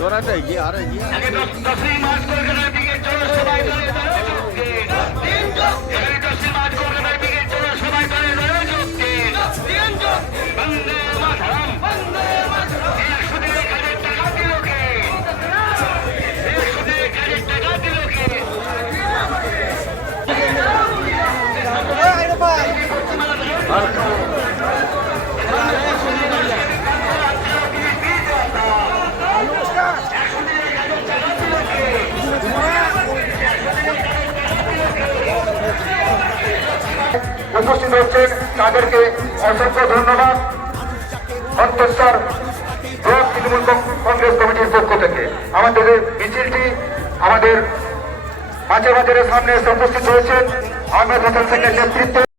তোরাটা এগিয়ে আর এগিয়ে উপস্থিত হচ্ছেন তাদেরকে অসংখ্য ধন্যবাদ অন্তঃস্থর ব্লক তৃণমূল কংগ্রেস কমিটির পক্ষ থেকে। আমাদের মিছিলটি আমাদের মাঝে বাজারের সামনে এসে উপস্থিত হয়েছেন আহমেদ হাসান শেখের নেতৃত্বে।